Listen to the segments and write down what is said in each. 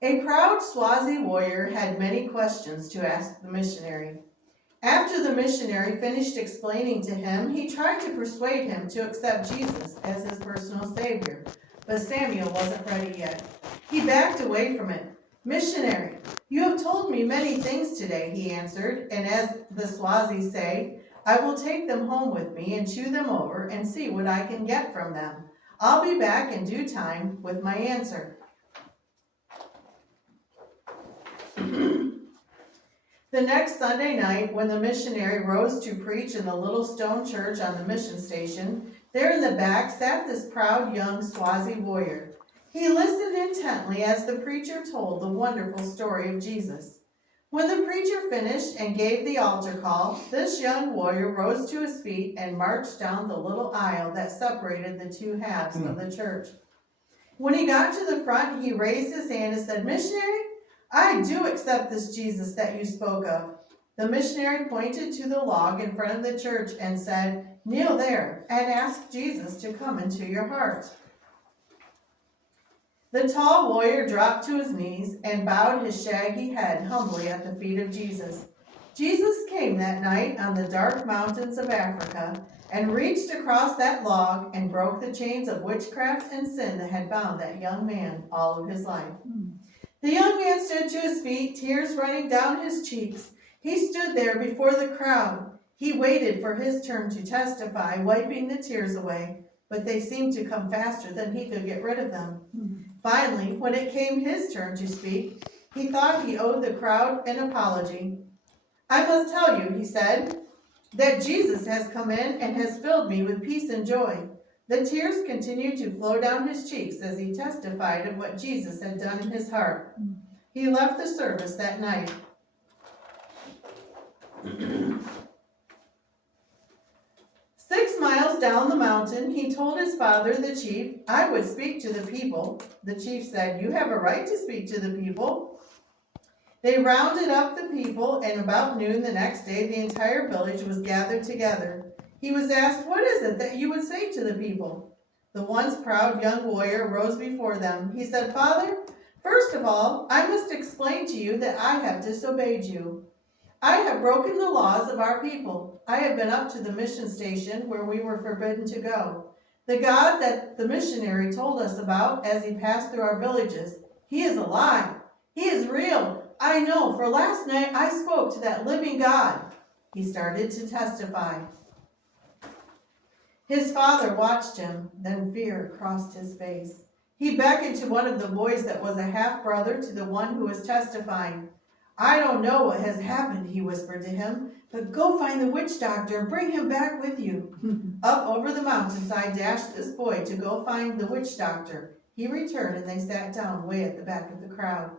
A proud Swazi warrior had many questions to ask the missionary. After the missionary finished explaining to him, he tried to persuade him to accept Jesus as his personal savior, but Samuel wasn't ready yet. He backed away from it. Missionary, you have told me many things today, he answered, and as the Swazis say, I will take them home with me and chew them over and see what I can get from them. I'll be back in due time with my answer. The next Sunday night, when the missionary rose to preach in the little stone church on the mission station, there in the back sat this proud young Swazi warrior. He listened intently as the preacher told the wonderful story of Jesus. When the preacher finished and gave the altar call, this young warrior rose to his feet and marched down the little aisle that separated the two halves of the church. When he got to the front, he raised his hand and said, Missionary, I do accept this Jesus that you spoke of. The missionary pointed to the log in front of the church and said, kneel there and ask Jesus to come into your heart. The tall warrior dropped to his knees and bowed his shaggy head humbly at the feet of Jesus. Jesus came that night on the dark mountains of Africa and reached across that log and broke the chains of witchcraft and sin that had bound that young man all of his life. The young man stood to his feet, tears running down his cheeks. He stood there before the crowd. He waited for his turn to testify, wiping the tears away, but they seemed to come faster than he could get rid of them. Finally, when it came his turn to speak, he thought he owed the crowd an apology. I must tell you, he said, that Jesus has come in and has filled me with peace and joy. The tears continued to flow down his cheeks as he testified of what Jesus had done in his heart. He left the service that night. 6 miles down the mountain, he told his father, the chief, I would speak to the people. The chief said, you have a right to speak to the people. They rounded up the people, and about noon the next day, the entire village was gathered together. He was asked, what is it that you would say to the people? The once proud young warrior rose before them. He said, Father, first of all, I must explain to you that I have disobeyed you. I have broken the laws of our people. I have been up to the mission station where we were forbidden to go. The God that the missionary told us about as he passed through our villages, he is alive. He is real. I know, for last night I spoke to that living God. He started to testify. His father watched him, then fear crossed his face. He beckoned to one of the boys that was a half-brother to the one who was testifying. I don't know what has happened, he whispered to him, but go find the witch doctor and bring him back with you. Up over the mountainside dashed this boy to go find the witch doctor. He returned and they sat down way at the back of the crowd.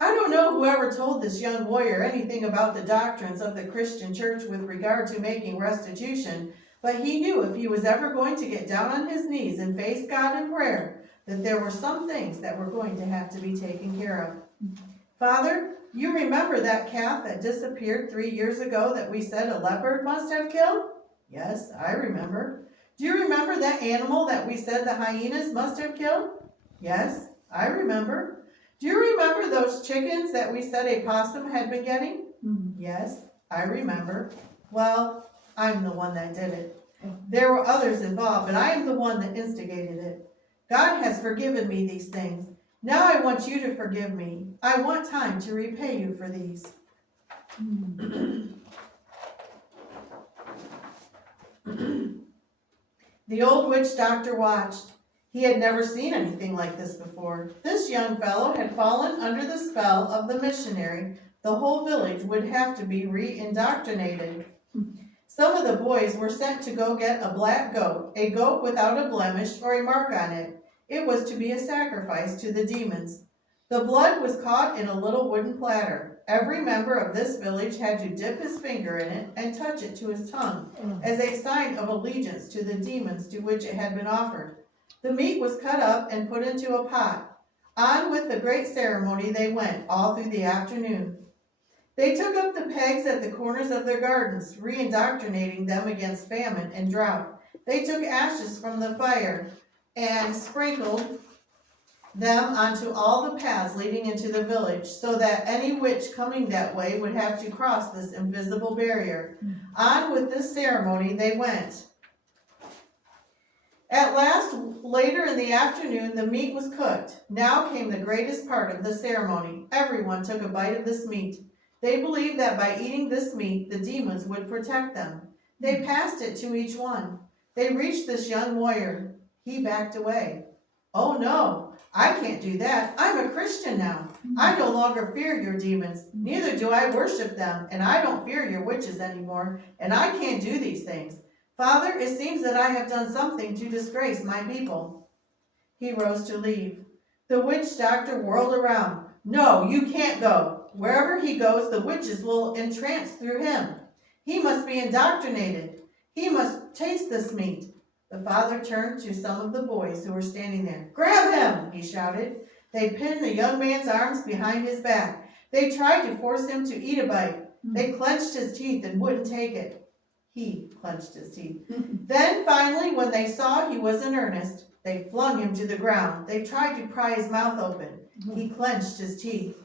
I don't know whoever told this young warrior anything about the doctrines of the Christian church with regard to making restitution, but he knew if he was ever going to get down on his knees and face God in prayer, that there were some things that were going to have to be taken care of. Father, you remember that calf that disappeared 3 years ago that we said a leopard must have killed? Yes, I remember. Do you remember that animal that we said the hyenas must have killed? Yes, I remember. Do you remember those chickens that we said a possum had been getting? Yes, I remember. Well, I'm the one that did it. There were others involved, but I am the one that instigated it. God has forgiven me these things. Now I want you to forgive me. I want time to repay you for these. The old witch doctor watched. He had never seen anything like this before. This young fellow had fallen under the spell of the missionary. The whole village would have to be re-indoctrinated. Some of the boys were sent to go get a black goat, a goat without a blemish or a mark on it. It was to be a sacrifice to the demons. The blood was caught in a little wooden platter. Every member of this village had to dip his finger in it and touch it to his tongue as a sign of allegiance to the demons to which it had been offered. The meat was cut up and put into a pot. On with the great ceremony they went all through the afternoon. They took up the pegs at the corners of their gardens, re-indoctrinating them against famine and drought. They took ashes from the fire and sprinkled them onto all the paths leading into the village, so that any witch coming that way would have to cross this invisible barrier. On with this ceremony they went. At last, later in the afternoon, the meat was cooked. Now came the greatest part of the ceremony. Everyone took a bite of this meat. They believed that by eating this meat, the demons would protect them. They passed it to each one. They reached this young warrior. He backed away. Oh no, I can't do that. I'm a Christian now. I no longer fear your demons. Neither do I worship them, and I don't fear your witches anymore, and I can't do these things. Father, it seems that I have done something to disgrace my people. He rose to leave. The witch doctor whirled around. No, you can't go. Wherever he goes, the witches will entrance through him. He must be indoctrinated. He must taste this meat. The father turned to some of the boys who were standing there. Grab him, he shouted. They pinned the young man's arms behind his back. They tried to force him to eat a bite. They clenched his teeth and wouldn't take it. He clenched his teeth. Then finally, when they saw he was in earnest, they flung him to the ground. They tried to pry his mouth open. He clenched his teeth.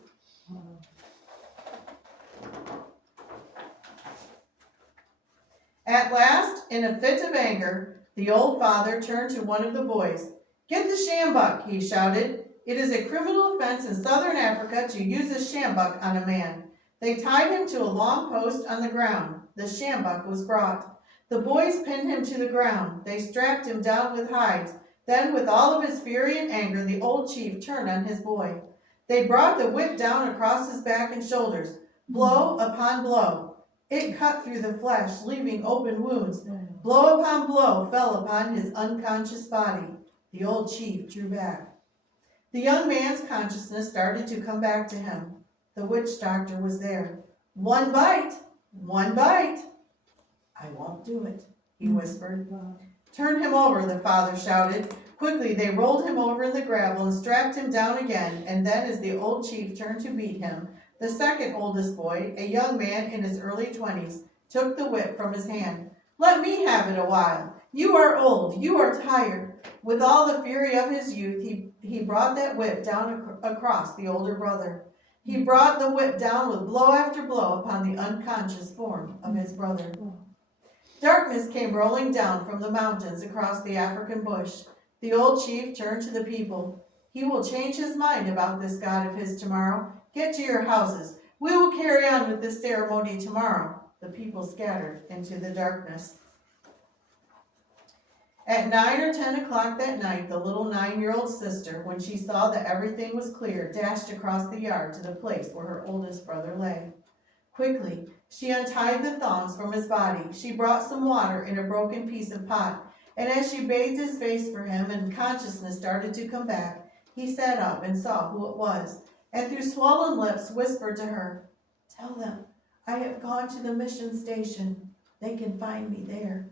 At last, in a fit of anger, the old father turned to one of the boys. Get the sjambok, he shouted. It is a criminal offense in southern Africa to use a sjambok on a man. They tied him to a long post on the ground. The sjambok was brought. The boys pinned him to the ground. They strapped him down with hides. Then, with all of his fury and anger, the old chief turned on his boy. They brought the whip down across his back and shoulders, blow upon blow. It cut through the flesh, leaving open wounds. Blow upon blow fell upon his unconscious body. The old chief drew back. The young man's consciousness started to come back to him. The witch doctor was there. One bite. One bite. I won't do it, he whispered. Turn him over, the father shouted. Quickly they rolled him over in the gravel and strapped him down again, and then as the old chief turned to beat him, the second oldest boy, a young man in his early 20s, took the whip from his hand. Let me have it a while. You are old, you are tired. With all the fury of his youth, he brought that whip down across the older brother. He brought the whip down with blow after blow upon the unconscious form of his brother. Darkness came rolling down from the mountains across the African bush. The old chief turned to the people. He will change his mind about this God of his tomorrow. Get to your houses. We will carry on with this ceremony tomorrow. The people scattered into the darkness. At 9 or 10 o'clock that night, the little 9-year-old sister, when she saw that everything was clear, dashed across the yard to the place where her oldest brother lay. Quickly, she untied the thongs from his body. She brought some water in a broken piece of pot, and as she bathed his face for him and consciousness started to come back, he sat up and saw who it was, and through swollen lips whispered to her, Tell them I have gone to the mission station. They can find me there.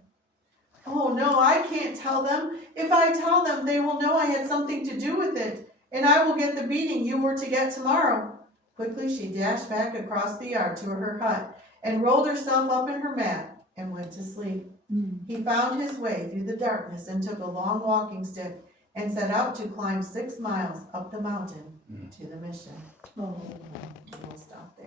Oh no, I can't tell them. If I tell them, they will know I had something to do with it, and I will get the beating you were to get tomorrow. Quickly she dashed back across the yard to her hut and rolled herself up in her mat and went to sleep. He found his way through the darkness and took a long walking stick and set out to climb 6 miles up the mountain to the mission. We'll stop there.